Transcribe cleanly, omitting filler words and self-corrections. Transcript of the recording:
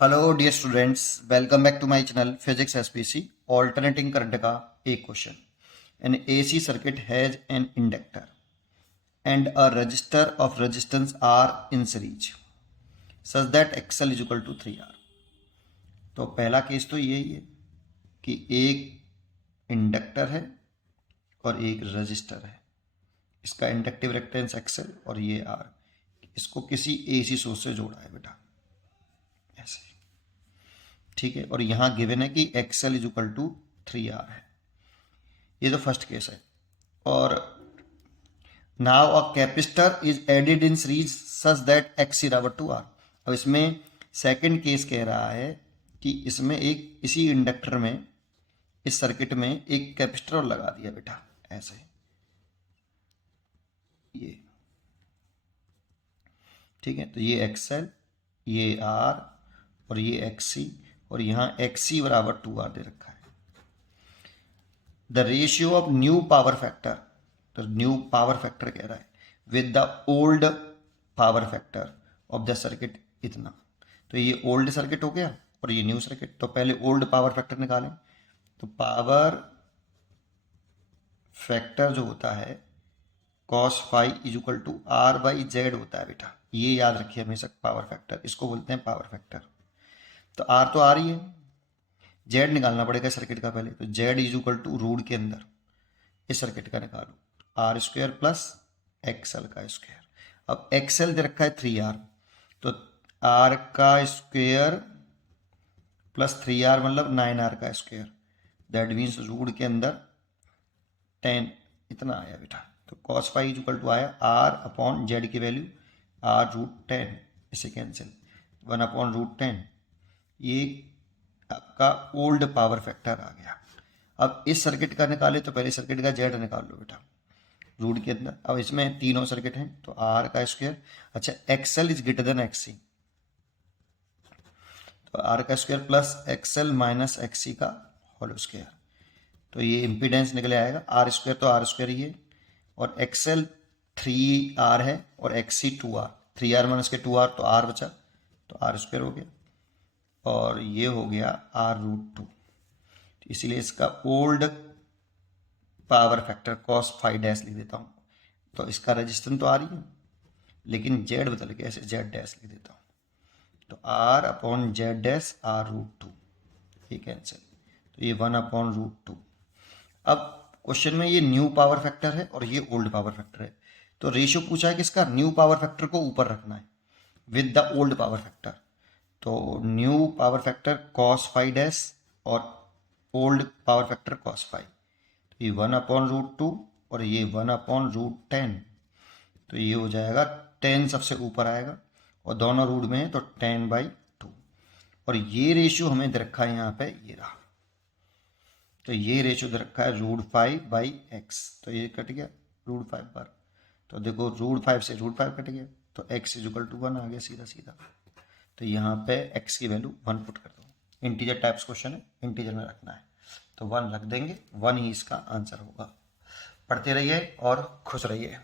Hello dear students, welcome back to my channel physics SPC. Alternating current का एक question. An AC circuit has an inductor and a resistor of resistance R in series such that XL is equal to 3R। तो पहला case तो यही है कि एक inductor है और एक रजिस्टर है, इसका इंडक्टिव रिएक्टेंस एक्सएल और ये आर, इसको किसी एसी सोर्स से जोड़ा है बेटा, ऐसे। ठीक है, और यहाँ गिवन है कि XL is equal to 3R है। ये तो फर्स्ट केस है। और now a capacitor is added in series such that X equal to R. अब इसमें सेकंड केस कह रहा है कि इसमें एक इसी इंडक्टर में, इस सर्किट में एक कैपेसिटर और लगा दिया बेटा, ऐसे ये। ठीक है, तो ये एक्सएल, ये आर और ये एक्सी, और यहाँ एक्सी बराबर 2R दे रखा है। The ratio of new power factor, तो न्यू पावर फैक्टर कह रहा है with the old power factor of the circuit इतना। तो ये ओल्ड सर्किट हो गया और ये न्यू सर्किट। तो पहले ओल्ड पावर फैक्टर निकालें। तो पावर फैक्टर जो होता है cos phi is equal to R by Z होता है बेटा, ये याद रखिए हमेशा। पावर फैक्टर इसको बोलते हैं पावर फैक्टर। तो आर तो आर ही है, जेड निकालना पड़ेगा सर्किट का पहले। तो Z is equal to root के अंदर इस सर्किट का निकालो, आर स्क्वायर प्लस एक्सएल का स्क्वायर। अब एक्सएल दे रखा है 3R, तो आर का स्क्वायर प्लस 3R मतलब 9R का स्क्वायर। दैट मीन्स रूट के अंदर 10 इतना आया बेटा। तो कॉस फाई इक्वल टू आया आर अपॉन जेड की वैल्यू आर रूट 10, इसे कैंसिल 1 अपॉन रूट 10। ये आपका ओल्ड पावर फैक्टर आ गया। अब इस सर्किट का निकाले तो पहले सर्किट का जेड निकाल लो बेटा रूट के अंदर। अब इसमें तीनों सर्किट हैं तो आर का स्क्वायर, अच्छा XL is greater than XC, तो आर का square plus XL minus XC का होल स्क्वायर। तो ये इम्पीडेंस निकले आएगा, आर स्क्वायर तो आर स्क्वायर ही है, और एक्सएल 3R है और एक्सी 2R, 3R माइनस के 2R तो आर बचा, तो आर स्क्वायर हो गया, और ये हो गया आर रूट 2। इसीलिए इसका old power factor cos five dash लिख देता हूँ। तो इसका रजिस्टेंस तो आ रही है, लेकिन जेड बदल के ऐसे जेड डैश लिख देता हूँ। तो R upon Z dash R root 2, ये कैंसिल, तो ये 1 अपॉन रूट 2। अब क्वेश्चन में ये न्यू पावर फैक्टर है और ये ओल्ड पावर फैक्टर है। तो रेशियो पूछा है कि इसका न्यू पावर फैक्टर को ऊपर रखना है with the old power factor. तो new power factor cos five dash और old power factor cos five. तो ये 1 अपॉन रूट 2 और ये 1 अपॉन रूट 10। तो ये हो जाएगा 10 सबसे ऊपर आएगा और दोनों रूट में है तो 10/2। और ये रेशियो हमें दे रखा है यहाँ पे, ये रहा। तो ये रेशियो दे रखा है √5/x, तो ये कट गया √5 पर। तो देखो √5 से √5 कट गया, तो x इज इक्वल टू 1 आ गया सीधा सीधा। तो यहाँ पे x की वैल्यू 1 पुट कर दो। इंटीजर टाइप्स क्वेश्चन है, इंटीजर में रखना है, तो 1 रख देंगे, 1 ही इसका आंसर होगा। पढ़ते रहिए और खुश रहिए।